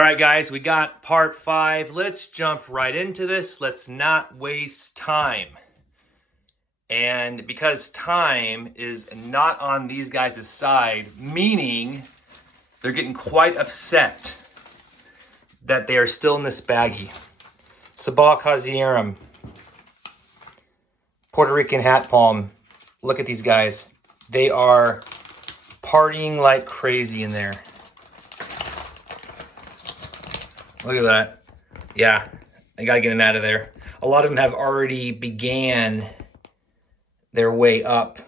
All right, guys, we got part 5. Let's jump right into this. Let's not waste time. And because time is not on these guys' side, meaning they're getting quite upset that they are still in this baggie. Sabal causiarum, Puerto Rican hat palm. Look at these guys. They are partying like crazy in there. Look at that. Yeah, I gotta get them out of there. A lot of them have already began their way up.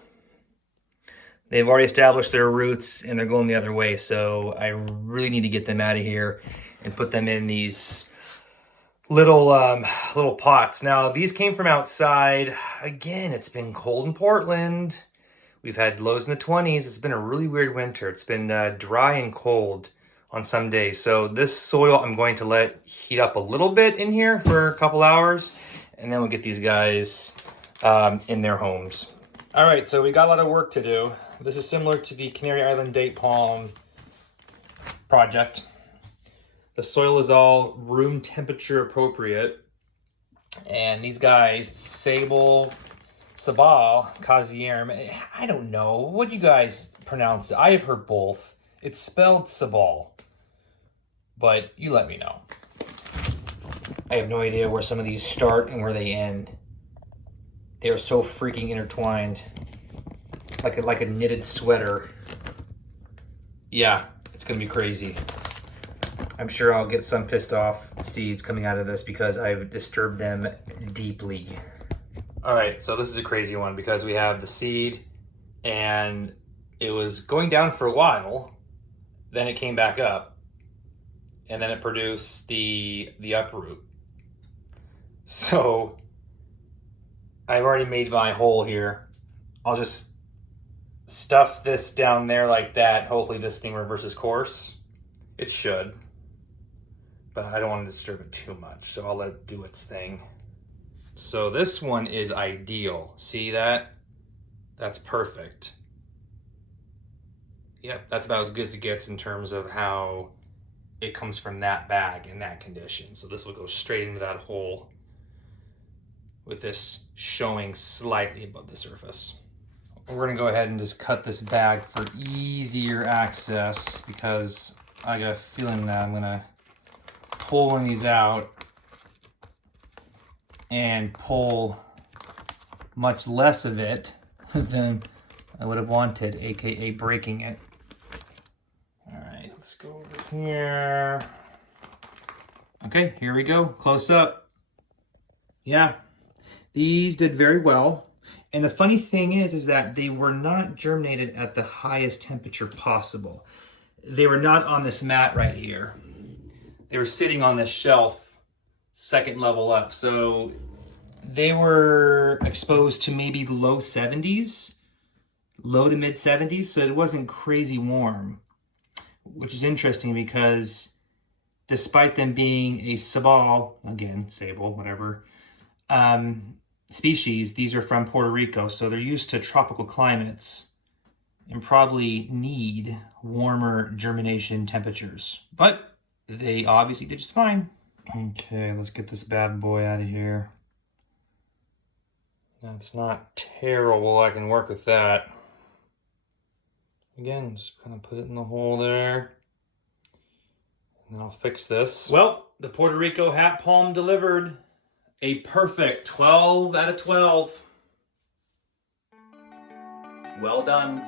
They've already established their roots and they're going the other way. So I really need to get them out of here and put them in these little pots. Now these came from outside. Again, it's been cold in Portland. We've had lows in the 20s. It's been a really weird winter. It's been dry and cold on some days. So this soil I'm going to let heat up a little bit in here for a couple hours, and then we'll get these guys in their homes. All right, so we got a lot of work to do. This is similar to the Canary Island date palm project. The soil is all room temperature appropriate. And these guys, Sabal, causiarum, I don't know. What do you guys pronounce it? I have heard both. It's spelled Sabal, but you let me know. I have no idea where some of these start and where they end. They are so freaking intertwined, like a knitted sweater. Yeah, it's gonna be crazy. I'm sure I'll get some pissed off seeds coming out of this because I've disturbed them deeply. All right, so this is a crazy one because we have the seed and it was going down for a while, then it came back up, and then it produced the uproot. So I've already made my hole here. I'll just stuff this down there like that. Hopefully this thing reverses course. It should, but I don't want to disturb it too much, so I'll let it do its thing. So this one is ideal. See that? That's perfect. Yep, that's about as good as it gets in terms of how it comes from that bag in that condition. So this will go straight into that hole with this showing slightly above the surface. We're gonna go ahead and just cut this bag for easier access because I got a feeling that I'm gonna pull one of these out and pull much less of it than I would have wanted, aka breaking it. All right, let's go over here. Okay, here we go, close up. Yeah, these did very well. And the funny thing is that they were not germinated at the highest temperature possible. They were not on this mat right here. They were sitting on this shelf, second level up. So they were exposed to maybe low 70s, low to mid 70s. So it wasn't crazy warm, which is interesting because despite them being a Sabal, again, Sabal, whatever, species, these are from Puerto Rico. So they're used to tropical climates and probably need warmer germination temperatures. But they obviously did just fine. Okay, let's get this bad boy out of here. That's not terrible. I can work with that. Again, just kind of put it in the hole there. And I'll fix this. Well, the Puerto Rico hat palm delivered a perfect 12 out of 12. Well done.